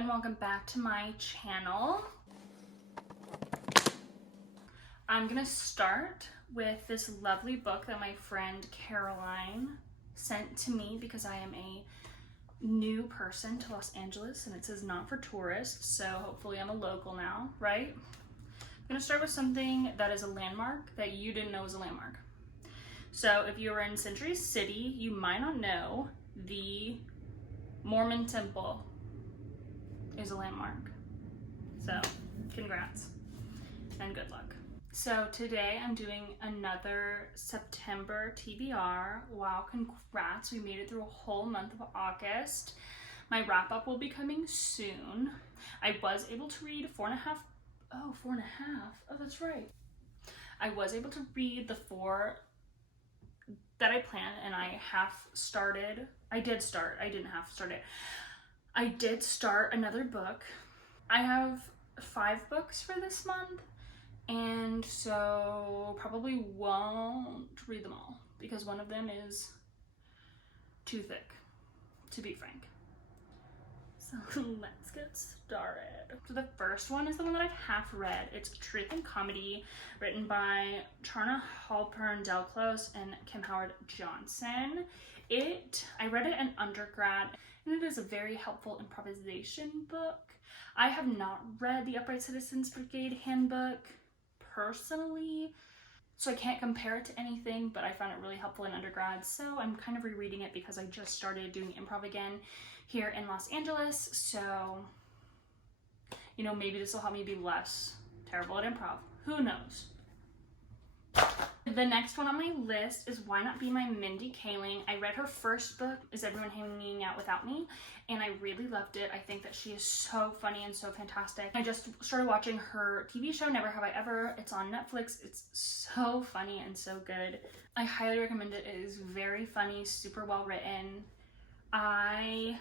and welcome back to my channel. I'm gonna start with this lovely book that my friend Caroline sent to me because I am a new person to Los Angeles and it says not for tourists, so hopefully I'm a local now, right? I'm gonna start with something that is a landmark that you didn't know was a landmark. So if you were in Century City, you might not know the Mormon Temple is a landmark. So congrats and good luck. So today I'm doing another September TBR. Wow, congrats. We made it through a whole month of August. My wrap up will be coming soon. I was able to read four and a half. Oh, that's right. I was able to read the 4 that I planned, and I did start another book. I have 5 books for this month, and so probably won't read them all because one of them is too thick, to be frank. So let's get started. So the first one is the one that I've half read. It's Truth and Comedy, written by Charna Halpern Delclos and Kim Howard Johnson. I read it in undergrad, and it is a very helpful improvisation book. I have not read the Upright Citizens Brigade Handbook personally, so I can't compare it to anything, but I found it really helpful in undergrad, so I'm kind of rereading it because I just started doing improv again here in Los Angeles, so, you know, maybe this will help me be less terrible at improv. Who knows? The next one on my list is Why Not Be My Mindy Kaling. I read her first book, Is Everyone Hanging Out Without Me? And I really loved it. I think that she is so funny and so fantastic. I just started watching her TV show, Never Have I Ever. It's on Netflix. It's so funny and so good. I highly recommend it. It is very funny, super well written. I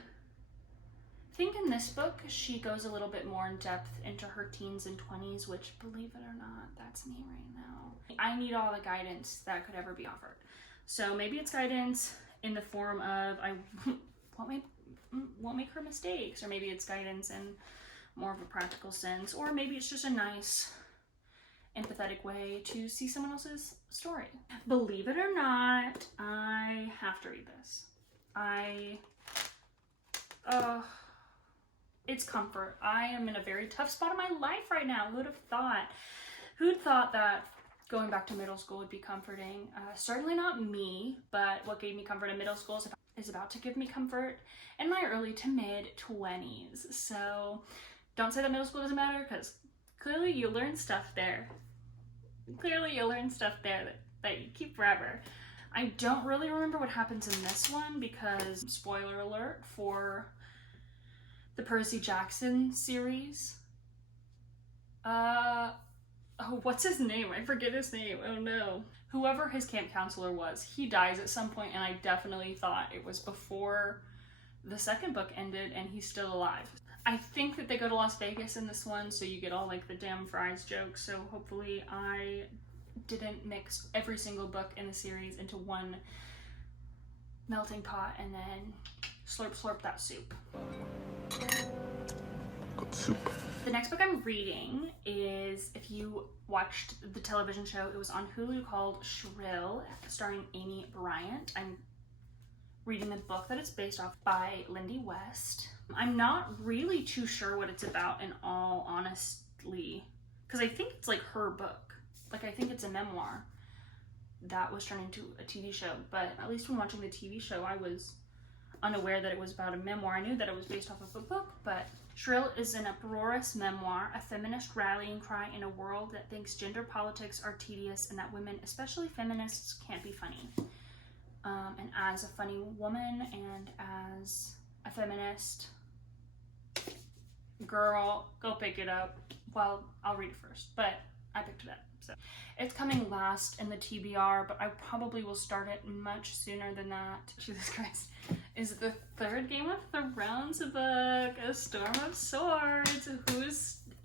think in this book, she goes a little bit more in depth into her teens and 20s, which, believe it or not, that's me right now. I need all the guidance that could ever be offered. So maybe it's guidance in the form of I won't make her mistakes, or maybe it's guidance in more of a practical sense, or maybe it's just a nice, empathetic way to see someone else's story. Believe it or not, I have to read this. It's comfort. I am in a very tough spot in my life right now. Who'd have thought? Who'd thought that going back to middle school would be comforting? Certainly not me, but what gave me comfort in middle school is about to give me comfort in my early to mid 20s. So don't say that middle school doesn't matter, because clearly you learn stuff there. That you keep forever. I don't really remember what happens in this one because, spoiler alert for the Percy Jackson series. What's his name? I forget his name. Oh no. Whoever his camp counselor was, he dies at some point, and I definitely thought it was before the second book ended and he's still alive. I think that they go to Las Vegas in this one, so you get all like the damn fries jokes, so hopefully I didn't mix every single book in the series into one melting pot and then slurp that soup. Good soup. The next book I'm reading is, if you watched the television show, it was on Hulu, called Shrill, starring Amy Bryant. I'm reading the book that it's based off by Lindy West. I'm not really too sure what it's about, in all honesty, because I think it's like her book. Like, I think it's a memoir that was turned into a TV show, but at least when watching the TV show, I was unaware that it was about a memoir. I knew that it was based off of a book, but Shrill is an uproarious memoir, a feminist rallying cry in a world that thinks gender politics are tedious and that women, especially feminists, can't be funny. And as a funny woman and as a feminist, girl, go pick it up. Well, I'll read it first, but I picked it up. So it's coming last in the TBR, but I probably will start it much sooner than that. Jesus Christ. Is the 3rd Game of Thrones book, A Storm of Swords?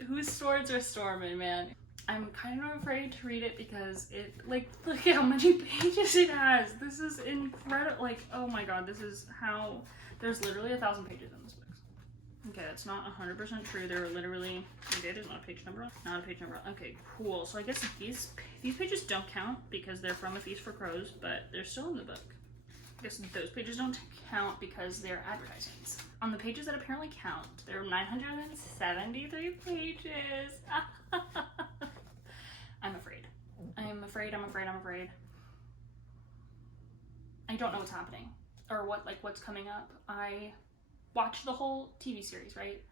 Whose swords are storming, man? I'm kind of afraid to read it because look at how many pages it has. This is incredible. Like, oh my god, this is how, there's literally 1,000 pages in this book. Okay, that's not 100% true. There are literally, okay, there's not a page number. Not a page number. Okay, cool. So I guess these pages don't count because they're from A Feast for Crows, but they're still in the book. I guess those pages don't count because they're advertisements. On the pages that apparently count, there are 973 pages. I'm afraid. I'm afraid. I don't know what's happening or what's coming up. I watched the whole TV series, right?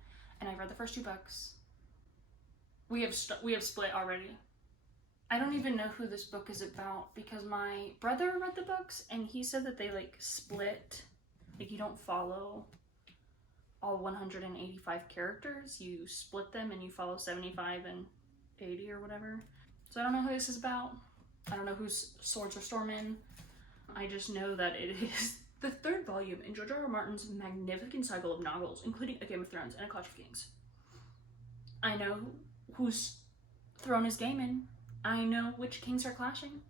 And I read the first 2 books. We have split already. I don't even know who this book is about because my brother read the books and he said that they like split. Like you don't follow all 185 characters. You split them and you follow 75 and 80 or whatever. So I don't know who this is about. I don't know whose Swords Are Stormin'. I just know that it is the 3rd volume in George R.R. Martin's magnificent cycle of novels, including A Game of Thrones and A Clash of Kings. I know whose throne is gaming. I know which kings are clashing.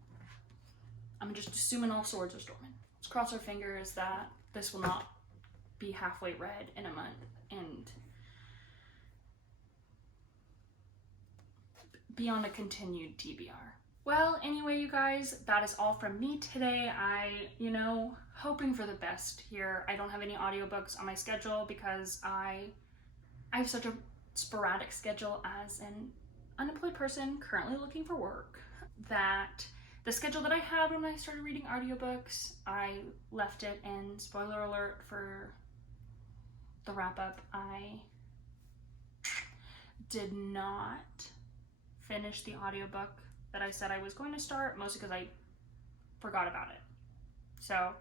I'm just assuming all swords are storming. Let's cross our fingers that this will not be halfway read in a month and be on a continued TBR. Well, anyway, you guys, that is all from me today. Hoping for the best here. I don't have any audiobooks on my schedule because I have such a sporadic schedule as an unemployed person currently looking for work that the schedule that I had when I started reading audiobooks, I left it, and spoiler alert for the wrap up, I did not finish the audiobook that I said I was going to start, mostly because I forgot about it. So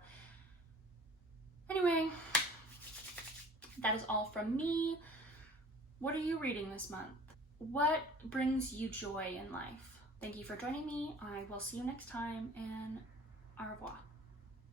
anyway, that is all from me. What are you reading this month? What brings you joy in life? Thank you for joining me. I will see you next time, and au revoir.